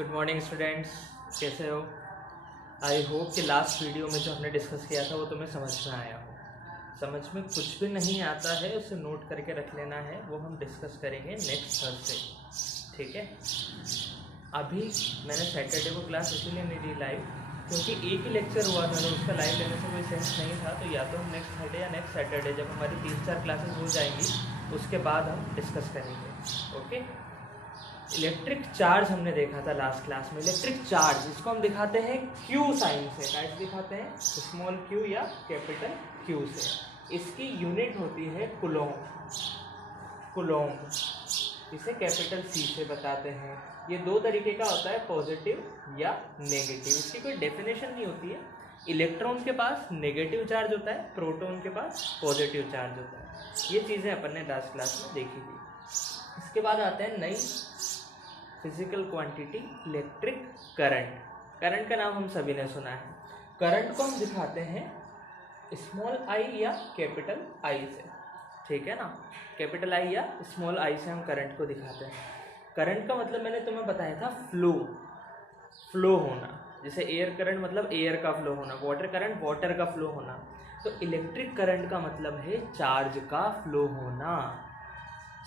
Good morning students, कैसे हो? I hope कि लास्ट वीडियो में जो हमने डिस्कस किया था वो तुम्हें समझ में आया हो। समझ में कुछ भी नहीं आता है उसे नोट करके रख लेना है, वो हम डिस्कस करेंगे नेक्स्ट थर्सडे, ठीक है? अभी मैंने सैटरडे को क्लास इसीलिए नहीं दी लाइव क्योंकि एक ही लेक्चर हुआ था, तो उसका लाइव लेने से कोई सेंस नहीं था। तो या तो हम नेक्स्ट थर्सडे या नेक्स्ट सैटरडे जब हमारी 3-4 क्लासेस हो जाएंगी उसके बाद हम डिस्कस करेंगे, ओके? इलेक्ट्रिक चार्ज हमने देखा था लास्ट क्लास में। इलेक्ट्रिक चार्ज इसको हम दिखाते हैं क्यू साइन से, कैसे दिखाते हैं? स्मॉल क्यू या कैपिटल क्यू से। इसकी यूनिट होती है कूलॉम्ब। कूलॉम्ब इसे कैपिटल सी से बताते हैं। ये दो तरीके का होता है, पॉजिटिव या नेगेटिव। इसकी कोई डेफिनेशन नहीं होती है। इलेक्ट्रॉन के पास नेगेटिव चार्ज होता है, प्रोटॉन के पास पॉजिटिव चार्ज होता है। ये चीज़ें अपन ने लास्ट क्लास में देखी थी। इसके बाद आते हैं नई physical quantity, electric current. Current का नाम हम सभी ने सुना है। करंट को हम दिखाते हैं स्मॉल आई या कैपिटल आई से, ठीक है ना? कैपिटल आई या स्मॉल आई से हम करंट को दिखाते हैं। करंट का मतलब मैंने तुम्हें बताया था फ्लो, फ्लो होना। जैसे एयर करंट मतलब एयर का फ्लो होना, वाटर करंट वाटर का फ्लो होना। तो इलेक्ट्रिक करंट का मतलब है चार्ज का फ्लो होना।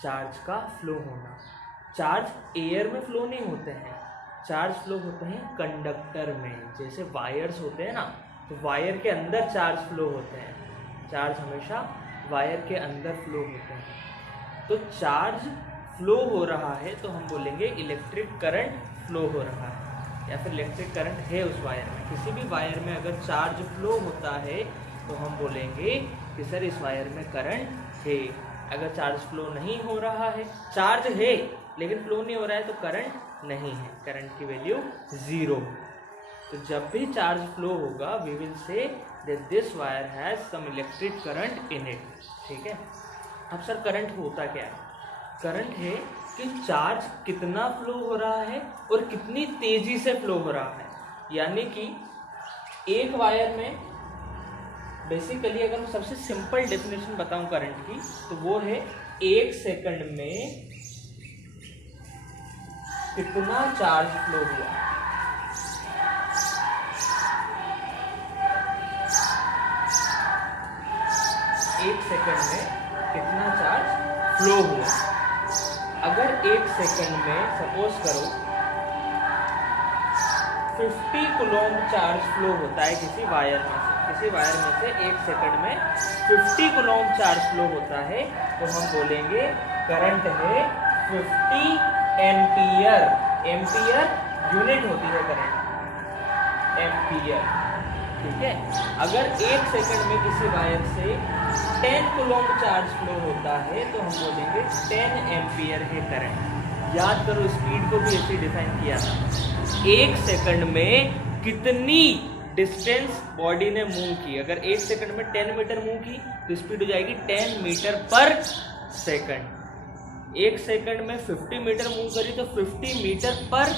चार्ज का फ्लो होना। चार्ज एयर में फ्लो नहीं होते हैं, चार्ज फ्लो होते हैं कंडक्टर में। जैसे वायर्स होते हैं ना, तो वायर के अंदर चार्ज फ्लो होते हैं। चार्ज हमेशा वायर के अंदर फ्लो होते हैं। तो चार्ज फ्लो हो रहा है तो हम बोलेंगे इलेक्ट्रिक करंट फ्लो हो रहा है, या फिर इलेक्ट्रिक करंट है उस वायर में। किसी भी वायर में अगर चार्ज फ्लो होता है तो हम बोलेंगे कि सर इस वायर में करंट है। अगर चार्ज फ्लो नहीं हो रहा है, चार्ज है लेकिन फ्लो नहीं हो रहा है, तो करंट नहीं है, करंट की वैल्यू 0। तो जब भी चार्ज फ्लो होगा we will say that this wire has some electric current in it, ठीक है? अब सर करंट होता क्या है? करंट है कि चार्ज कितना फ्लो हो रहा है और कितनी तेजी से फ्लो हो रहा है। यानी कि एक वायर में बेसिकली अगर मैं सबसे सिंपल डेफिनेशन बताऊं करंट की, तो वो है 1 सेकंड में कितना चार्ज फ्लो हुआ। एक सेकंड में कितना चार्ज फ्लो हुआ। अगर 1 सेकंड में सपोज करो 50 कूलॉम्ब चार्ज फ्लो होता है किसी वायर में से, किसी वायर में से 1 सेकंड में 50 कूलॉम्ब चार्ज फ्लो होता है, तो हम बोलेंगे करंट है 50 एम्पियर। एम्पियर यूनिट होती है करंट, एम्पियर, ठीक है? अगर 1 सेकंड में किसी वायर से 10 कूलॉम्ब चार्ज फ्लो होता है तो हम बोलेंगे 10 एम्पियर है करंट। याद करो, स्पीड को भी ऐसे डिफाइन किया था। 1 सेकंड में कितनी डिस्टेंस बॉडी ने मूव की। अगर 1 सेकंड में 10 मीटर मूव की तो स्पीड हो जाएगी 10 मीटर पर सेकंड। 1 सेकंड में 50 मीटर मूव करी तो 50 मीटर पर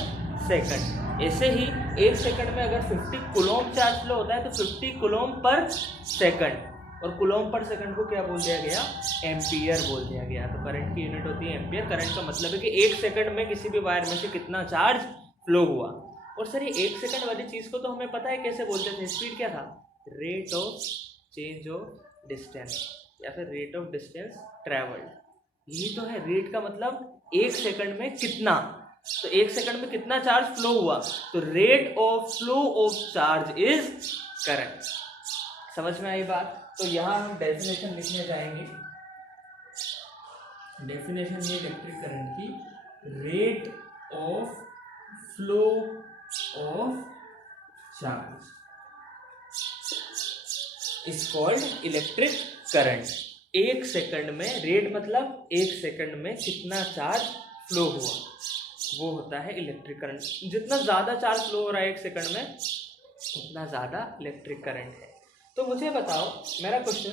सेकंड। ऐसे ही 1 सेकंड में अगर 50 कूलॉम्ब चार्ज फ्लो होता है तो 50 कूलॉम्ब पर सेकंड। और कूलॉम्ब पर सेकंड को क्या बोल दिया गया? एम्पियर बोल दिया गया। तो करंट की यूनिट होती है एम्पियर। करंट का मतलब है कि 1 सेकंड में किसी भी वायर में से कितना चार्ज फ्लो हुआ। और सर ये 1 सेकंड वाली चीज को तो हमें पता है कैसे बोलते थे। स्पीड क्या था? Rate of change of distance, या फिर रेट ऑफ डिस्टेंस ट्रेवल्ड। यही तो है रेट का मतलब 1 सेकंड में कितना। तो 1 सेकंड में कितना चार्ज फ्लो हुआ, तो rate of flow of charge is current. समझ में आई बात? तो यहां हम डेफिनेशन लिखने जाएंगे। डेफिनेशन ये इलेक्ट्रिक करंट की, rate of flow of charge is called electric current. 1 second में, रेट मतलब 1 सेकंड में कितना चार्ज फ्लो हुआ, वो होता है इलेक्ट्रिक करंट। जितना ज्यादा चार्ज फ्लो हो रहा है 1 सेकंड में उतना ज्यादा इलेक्ट्रिक करंट है। तो मुझे बताओ, मेरा क्वेश्चन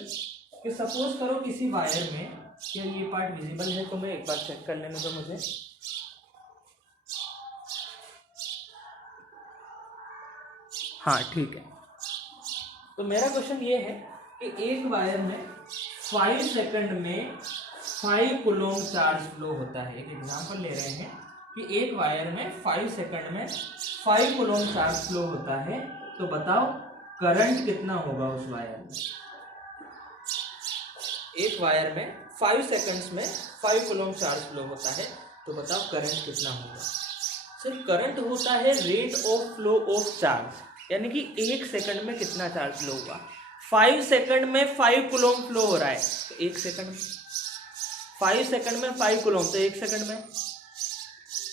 कि सपोज करो किसी वायर में, क्या ये पार्ट विजिबल है? तो मैं एक बार चेक कर लेने दो मुझे। हाँ ठीक है। तो मेरा क्वेश्चन ये है कि एक वायर में 5 सेकंड में 5 कूलॉम्ब चार्ज फ्लो होता है। एक एग्जांपल ले रहे हैं कि एक वायर में 5 सेकंड में 5 कूलम चार्ज फ्लो होता है, तो बताओ करंट कितना होगा उस वायर में। एक वायर में 5 सेकंड्स में 5 कूलम चार्ज फ्लो होता है, तो बताओ करंट कितना होगा। सर करंट होता है rate of flow of charge, यानी कि एक सेकंड में कितना चार्ज फ्लो होगा। 5 सेकंड में 5 कूलम फ्लो हो रहा है, तो एक सेकंड में 5 सेकंड में 5 कूलम, तो एक सेकंड में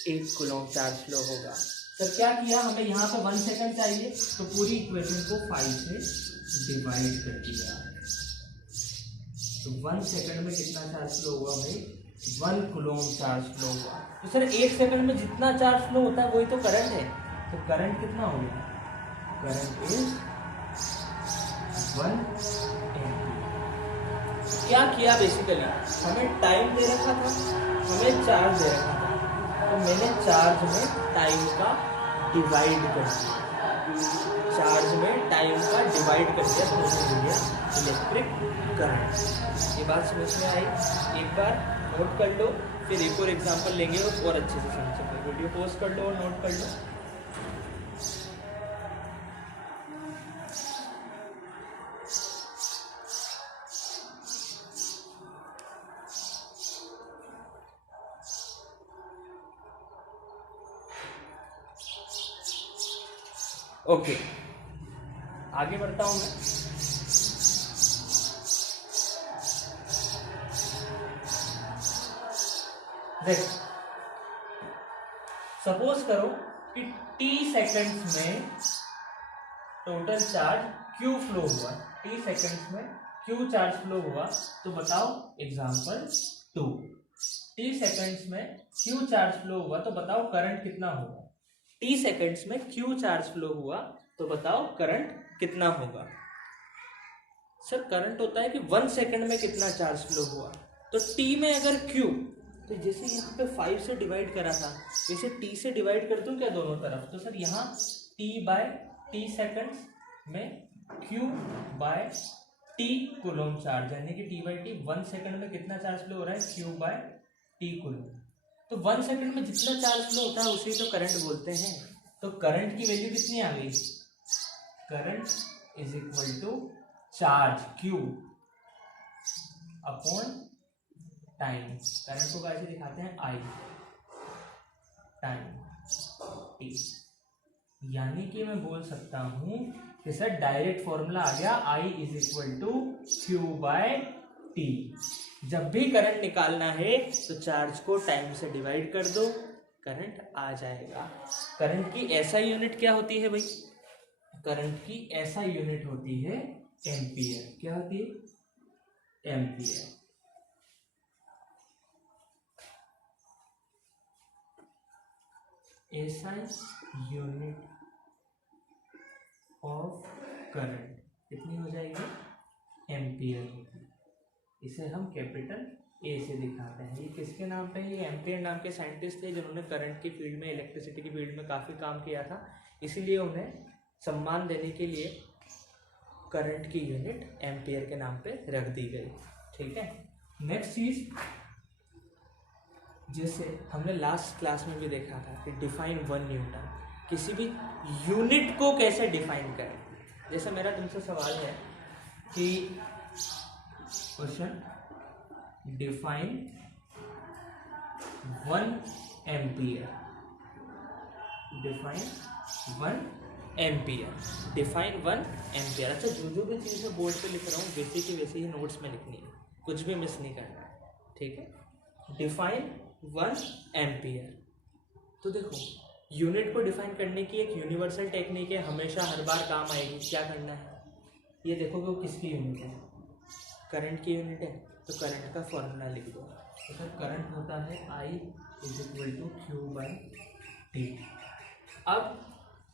1 कूलम चार्ज फ्लो होगा। सर क्या किया, हमें यहाँ पे 1 सेकंड चाहिए, तो पूरी इक्वेशन को 5 से डिवाइड कर दिया, तो 1 सेकंड में कितना चार्ज फ्लो हुआ भाई, 1 कूलम चार्ज फ्लो हुआ। तो सर एक सेकंड में जितना चार्ज फ्लो होता है वही तो करंट है, तो करंट कितना हो गया, करंट इज 1 एम्पीयर। क्या किया बेसिकली, हमें टाइम दे रखा था, हमें चार्ज दे रखा था, तो मैंने चार्ज में टाइम का डिवाइड कर दिया, चार्ज में टाइम का डिवाइड कर दिया, तो मुझे मिल गया इलेक्ट्रिक करंट। ये बात समझ में आई, एक बार नोट कर लो, फिर एक और एग्जांपल लेंगे और अच्छे से समझेंगे। वीडियो पॉज कर लो और नोट कर लो। ओके, आगे बढ़ता हूं मैं। देख, सपोज करो कि t सेकंड्स में टोटल चार्ज q फ्लो हुआ, t सेकंड्स में q चार्ज फ्लो हुआ, तो बताओ एग्जांपल 2, t सेकंड्स में q चार्ज फ्लो हुआ, तो बताओ करंट कितना होगा। t सेकंड्स में q चार्ज फ्लो हुआ, तो बताओ करंट कितना होगा। सर करंट होता है कि 1 सेकंड में कितना चार्ज फ्लो हुआ, तो t में अगर q, तो जैसे यहाँ पे 5 से डिवाइड करा था, जैसे t से डिवाइड कर दूं क्या दोनों तरफ, तो सर यहाँ t बाय t सेकंड्स में q by t coulomb charge, यानी कि t बाय t 1 सेकंड में कितना चार्ज फ्लो हो रहा है, q बाय t कूलम। तो 1 सेकंड में जितना चार्ज फ्लो होता है उसे तो करंट बोलते हैं। तो करंट की वैल्यू कितनी आ गई, current is equal to charge q upon time. Current को कैसे दिखाते हैं, I टाइम t, यानी कि मैं बोल सकता हूं कि सर डायरेक्ट फॉर्मूला आ गया I is equal to Q by T. जब भी करंट निकालना है तो चार्ज को टाइम से डिवाइड कर दो, करंट आ जाएगा। करंट की ऐसा यूनिट क्या होती है भाई, करंट की ऐसा यूनिट होती है एम्पियर। क्या होती है, ampere. SI unit of current कितनी हो जाएगी, एम्पियर होगी। इसे हम कैपिटल ए से दिखाते हैं। ये किसके नाम पे, ये एम्पियर नाम के साइंटिस्ट थे जिन्होंने करंट की फील्ड में, इलेक्ट्रिसिटी की फील्ड में काफ़ी काम किया था, इसीलिए उन्हें सम्मान देने के लिए करंट की यूनिट एम्पियर के नाम पे रख दी गई। ठीक है, नेक्स्ट चीज, जैसे हमने लास्ट क्लास में भी देखा था कि डिफाइन 1 न्यूटन, किसी भी यूनिट को कैसे डिफाइन करें। जैसे मेरा तुमसे सवाल है कि question, define 1 ampere, define 1 ampere, define 1 ampere. अच्छा, जो भी चीज़ मैं बोर्ड पे लिख रहा हूँ वैसे की वैसे ही नोट्स में लिखनी है, कुछ भी मिस नहीं करना है। ठीक है, डिफाइन 1 एम्पियर। तो देखो, यूनिट को डिफाइन करने की एक यूनिवर्सल टेक्निक है, हमेशा हर बार काम आएगी। क्या करना है, ये देखो कि वो किसकी यूनिट है, करंट की यूनिट है, तो करंट का फॉर्मूला लिख दो। तो सर करंट होता है I is equal to Q by T. अब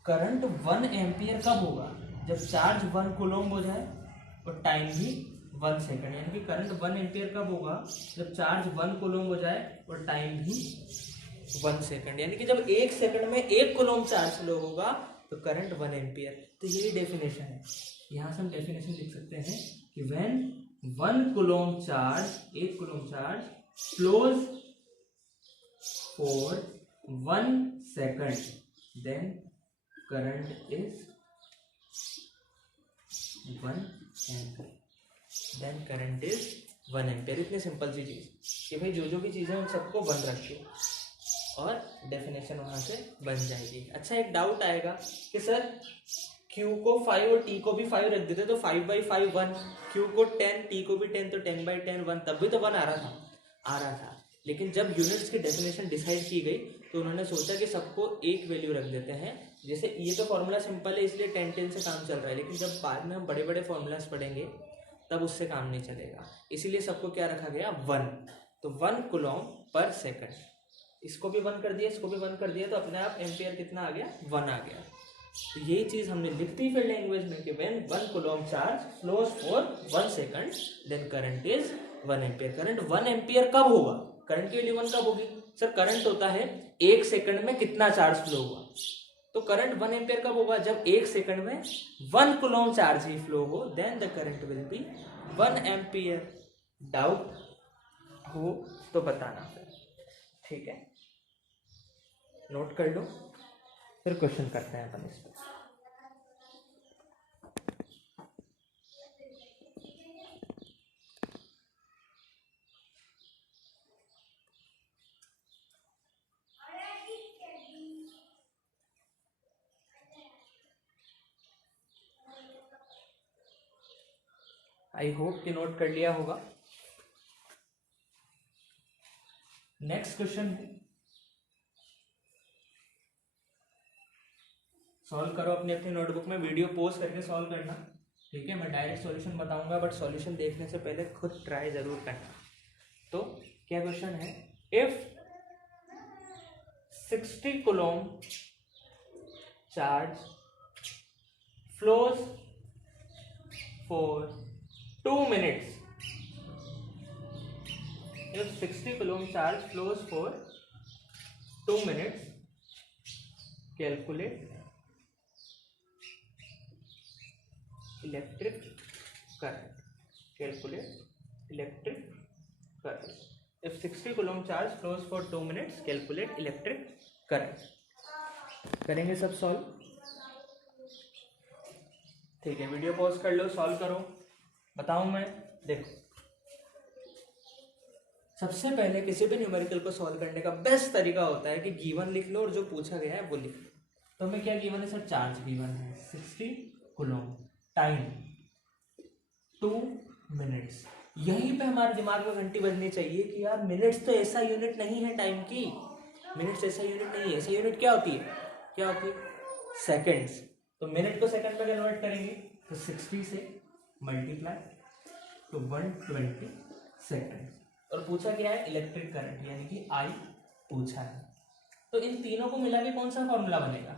करंट 1 एम्पियर कब होगा, जब चार्ज 1 कूलम हो जाए और टाइम भी 1 सेकंड, यानी कि करंट 1 एम्पियर कब होगा, जब चार्ज 1 कूलम हो जाए और टाइम भी 1 सेकंड, यानी कि जब 1 सेकंड में 1 कूलम चार्ज फ्लो होगा तो करंट 1 एम्पियर। तो यही डेफिनेशन है, यहाँ से हम डेफिनेशन लिख सकते हैं कि when 1 coulomb charge, 1 coulomb charge flows for 1 second, then current is 1 ampere, then current is 1 ampere। इतनी सिंपल सी चीज़ कि भाई जो भी चीज़ें उन सबको 1 रखिए और डेफिनेशन वहाँ से बन जाएगी। अच्छा, एक डाउट आएगा कि सर Q को 5 और T को भी 5 रख देते तो 5/5 1, Q को 10 T को भी 10 तो 10/10 1, तब भी तो 1 आ रहा था। लेकिन जब यूनिट्स की डेफिनेशन डिसाइड की गई तो उन्होंने सोचा कि सबको एक वैल्यू रख देते हैं। जैसे ये तो फॉर्मूला सिंपल है इसलिए 10-10 से काम चल रहा है, लेकिन जब बाद में हम बड़े बड़े फॉर्मूलाज पढ़ेंगे तब उससे काम नहीं चलेगा, इसीलिए सबको क्या रखा गया 1। तो 1 कूलॉम पर सेकंड, इसको भी 1 कर दिया, इसको भी 1 कर दिया, तो अपने आप एम्पियर कितना आ गया 1 आ गया। तो यही चीज हमने लिख दी फिर लैंग्वेज में कि when 1 coulomb charge flows for 1 second then current is 1 ampere. Current 1 ampere कब होगा, करंट की वैल्यू 1 कब होगी? सर करंट होता है 1 सेकंड में कितना चार्ज फ्लो हुआ, तो करंट 1 एम्पियर कब होगा? जब 1 सेकंड में 1 कूलॉम चार्ज ही फ्लो हो, then the current will be 1 ampere. Doubt हो तो बताना फिर, ठीक है, नोट कर लो, फिर क्वेश्चन करते हैं अपन इस पर। आई होप कि नोट कर लिया होगा। नेक्स्ट क्वेश्चन है, सॉल्व करो अपनी अपनी नोटबुक में, वीडियो पॉज करके सॉल्व करना, ठीक है। मैं डायरेक्ट सॉल्यूशन बताऊंगा बट सॉल्यूशन देखने से पहले खुद ट्राई जरूर करना। तो क्या क्वेश्चन है, if 60 Coulomb charge flows for 2 minutes, if 60 coulomb charge flows for 2 minutes, calculate electric current, calculate electric current। if 60 coulomb charge flows for 2 minutes, calculate electric current। करेंगे सब सॉल्व, ठीक है, वीडियो पॉज कर लो, solve करो, बताऊं मैं। देखो, सबसे पहले किसी भी न्यूमेरिकल को सॉल्व करने का बेस्ट तरीका होता है कि गिवन लिख लो और जो पूछा गया है वो लिख लो। तो हमें क्या गिवन है सर, चार्ज गिवन है 60 कूलॉम, टाइम 2 मिनट्स। यहीं पे हमारे दिमाग में घंटी बजनी चाहिए कि यार मिनट्स तो ऐसा यूनिट नहीं है टाइम की, मिनट्स ऐसा यूनिट नहीं है, ऐसा यूनिट क्या होती है, क्या होती है, सेकेंड्स। तो मिनट को सेकंड में कन्वर्ट करेंगे तो 60 से मल्टीप्लाई तो 120 सेकेंड। और पूछा गया है इलेक्ट्रिक करंट यानी कि आई पूछा है। तो इन तीनों को मिला के कौन सा फॉर्मूला बनेगा,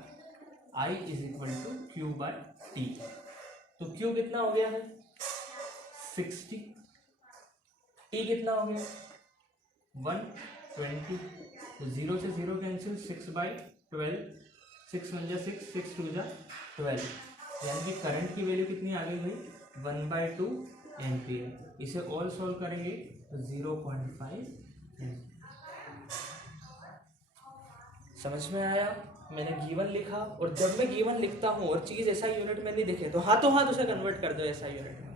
I is equal to Q by T. तो क्यू कितना हो गया है 60, टी कितना हो गया 120, तो 0 से 0 कैंसिल, 6/12, 6 1 जा 6, 6 2 जा 12, यानी कि करंट की वैल्यू कितनी आ गई भाई 1/2 एम्पियर। इसे ऑल सॉल्व करेंगे तो 0.5 एम्पियर। समझ में आया? मैंने गिवन लिखा, और जब मैं गिवन लिखता हूँ और चीज ऐसा यूनिट में नहीं दिखे तो हाथों हाथ उसे कन्वर्ट कर दो ऐसा यूनिट में।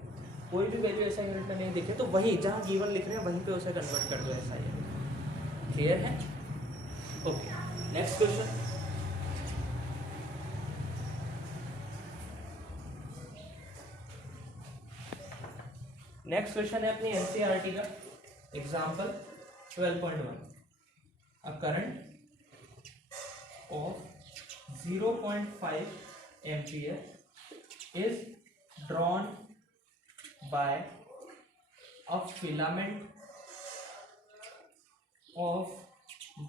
कोई भी वैल्यू ऐसा यूनिट में नहीं दिखे तो वहीं जहाँ गिवन लिख रहे हैं वहीं पे उसे कन्वर्ट कर दो ऐसा यूनिट। क्लियर है? Okay, next question. Next question है अपनी एनसीईआरटी का example 12.1। A current of 0.5 ampere is drawn by a filament of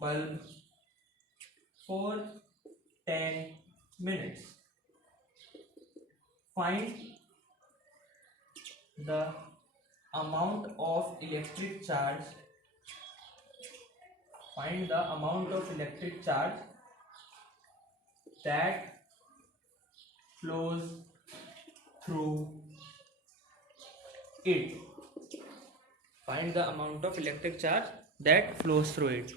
bulb for 10 minutes. Find the amount of electric charge. Find the amount of electric charge that flows through it. Find the amount of electric charge that flows through it.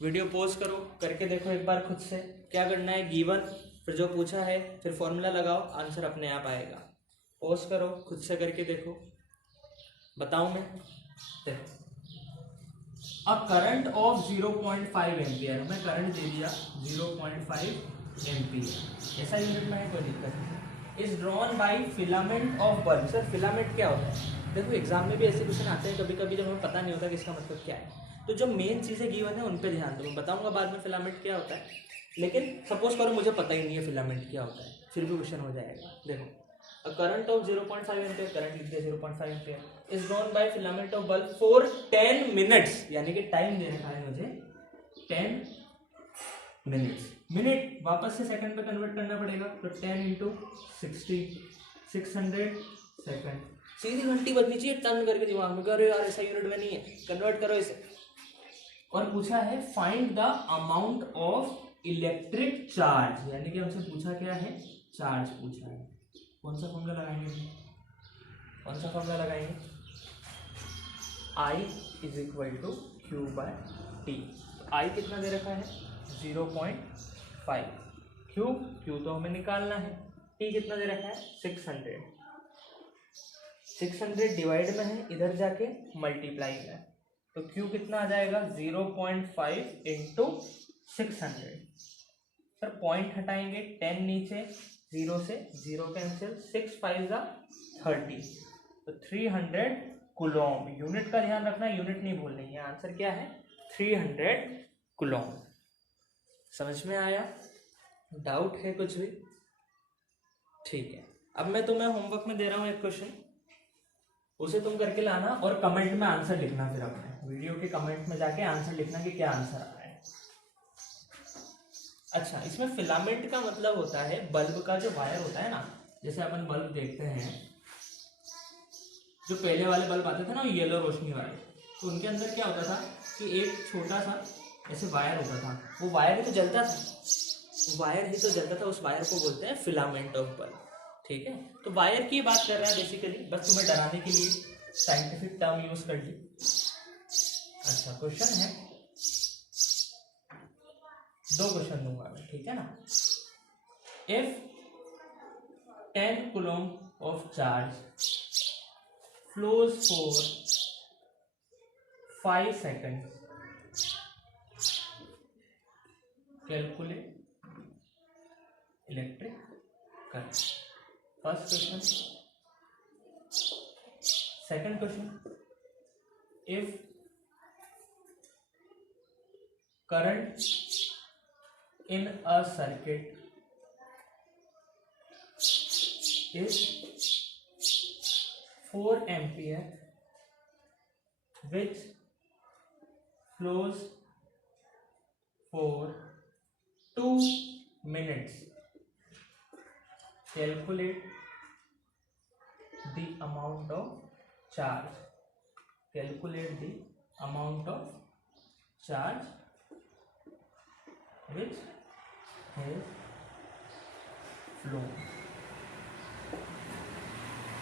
Video pause करो, करके देखो एक बार खुद से क्या करना है। Given, फिर जो पूछा है, फिर फॉर्मूला लगाओ, आंसर अपने आप आएगा। पॉज करो, खुद से करके देखो, बताऊं मैं। देखो, अ करंट ऑफ 0.5 एम्पियर, हमें करंट दे दिया 0.5 एम्पियर, ऐसा यूनिट में है, कोई दिक्कत नहीं। Is drawn by filament of bulb. Sir filament क्या होता है? देखो एग्जाम में भी ऐसे क्वेश्चन आते हैं कभी कभी जब हमें पता नहीं होता कि इसका मतलब क्या है। तो जो मेन चीज़ें गिवन है उन पे ध्यान दो, मैं बताऊंगा बाद में फिलामेंट क्या होता है। लेकिन सपोज करो मुझे पता ही नहीं है फिलामेंट क्या होता है, फिर भी क्वेश्चन हो जाएगा। देखो, a current of 0.5 ampere, current लिख दिया 0.5 ampere, is drawn by filament of bulb for 10 minutes, यानी कि टाइम दे रखा है मुझे 10 मिनट्स। मिनट वापस से सेकंड पे कन्वर्ट करना पड़ेगा, तो 10 इंटू 60, 600 सेकंड। सीधी घंटी बजनी चाहिए टर्न करके दिमाग में, करो यार ऐसा यूनिट में नहीं है, कन्वर्ट करो इसे। और पूछा है find the amount of electric charge, यानी कि हमसे पूछा क्या है, चार्ज पूछा है। कौन सा फॉर्मूला लगाएंगे, कौन सा फॉर्मूला लगाएंगे, I is equal to Q by T. I कितना दे रखा है 0.5, क्यू तो हमें निकालना है, टी कितना दे रखा है 600, 600 डिवाइड में है, इधर जाके मल्टीप्लाई में, तो क्यू कितना आ जाएगा 0.5 इंटू 600। सर पॉइंट हटाएंगे, 10 नीचे, 0 से 0 कैंसिल, 6 5 जा 30, तो 300 कूलॉम। यूनिट का ध्यान रखना, यूनिट नहीं भूलनी है। आंसर क्या है 300 कूलॉम। समझ में आया? डाउट है कुछ भी? ठीक है, अब मैं तुम्हें होमवर्क में दे रहा हूँ एक क्वेश्चन, उसे तुम करके लाना और कमेंट में आंसर लिखना। फिर अपने वीडियो के कमेंट में जाके आंसर लिखना कि क्या आंसर आ रहा है। अच्छा, इसमें फिलामेंट का मतलब होता है बल्ब का जो वायर होता है ना, जैसे अपन बल्ब देखते हैं, जो पहले वाले बल्ब आते थे ना येलो रोशनी वाले, तो उनके अंदर क्या होता था कि एक छोटा सा ऐसे वायर होता था, वो वायर ही तो जलता था, वायर ही तो जलता था, उस वायर को बोलते हैं फिलामेंट ऑफ बल्ब। ठीक है, तो वायर की बात कर रहा है बेसिकली, बस तुम्हें डराने के लिए साइंटिफिक टर्म यूज कर ली। अच्छा, क्वेश्चन है, 2 क्वेश्चन दूंगा मैं, ठीक है ना। If 10 coulomb of charge flows for 5 seconds, calculate electric current. First question. Second question, if current in a circuit is 4 ampere which flows for 2 minutes, calculate the amount of charge, calculate the amount of charge which has flown।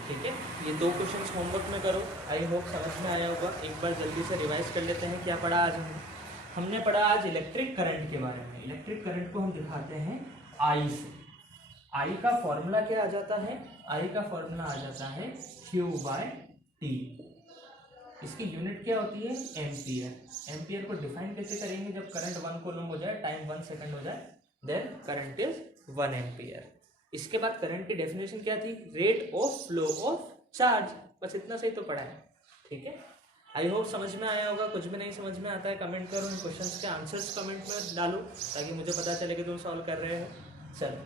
ठीक है, ये 2 questions homework में करो। I hope समझ में आया होगा। एक बार जल्दी से रिवाइज कर लेते हैं क्या पढ़ा आज हमने पढ़ा आज इलेक्ट्रिक करंट के बारे में। इलेक्ट्रिक करंट को हम दिखाते हैं आई से। आई का फॉर्मूला क्या आ जाता है, आई का फॉर्मूला आ जाता है Q बाय टी। इसकी यूनिट क्या होती है एम्पियर। एम्पियर को डिफाइन कैसे करेंगे, जब करंट 1 कूलम हो जाए, टाइम 1 सेकंड हो जाए, देन करंट इज 1 एम्पियर। इसके बाद करंट की डेफिनेशन क्या थी, rate of flow of charge. बस इतना सही तो पढ़ा है। ठीक है, आई होप समझ में आया होगा। कुछ भी नहीं समझ में आता है कमेंट करो, इन क्वेश्चंस के आंसर्स कमेंट में डालो ताकि मुझे पता चले कि तुम सॉल्व कर रहे हो। चलो,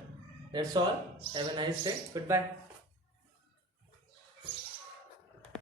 that's all, have a nice day, good bye.